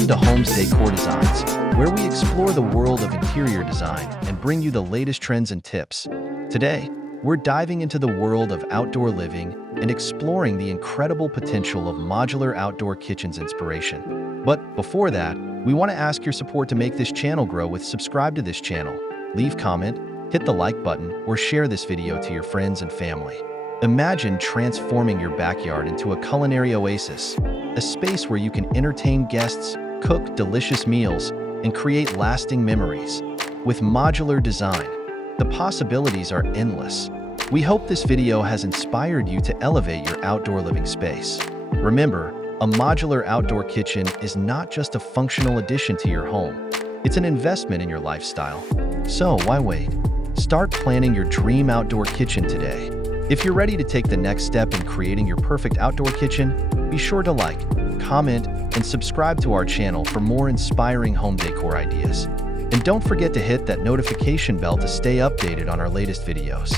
Welcome to Homes Decor Designs, where we explore the world of interior design and bring you the latest trends and tips. Today, we're diving into the world of outdoor living and exploring the incredible potential of modular outdoor kitchens inspiration. But before that, we want to ask your support to make this channel grow with subscribe to this channel, leave comment, hit the like button, or share this video to your friends and family. Imagine transforming your backyard into a culinary oasis, a space where you can entertain guests, cook delicious meals, and create lasting memories. With modular design, the possibilities are endless. We hope this video has inspired you to elevate your outdoor living space. Remember, a modular outdoor kitchen is not just a functional addition to your home. It's an investment in your lifestyle. So why wait? Start planning your dream outdoor kitchen today. If you're ready to take the next step in creating your perfect outdoor kitchen, be sure to like, comment, and subscribe to our channel for more inspiring home decor ideas. And don't forget to hit that notification bell to stay updated on our latest videos.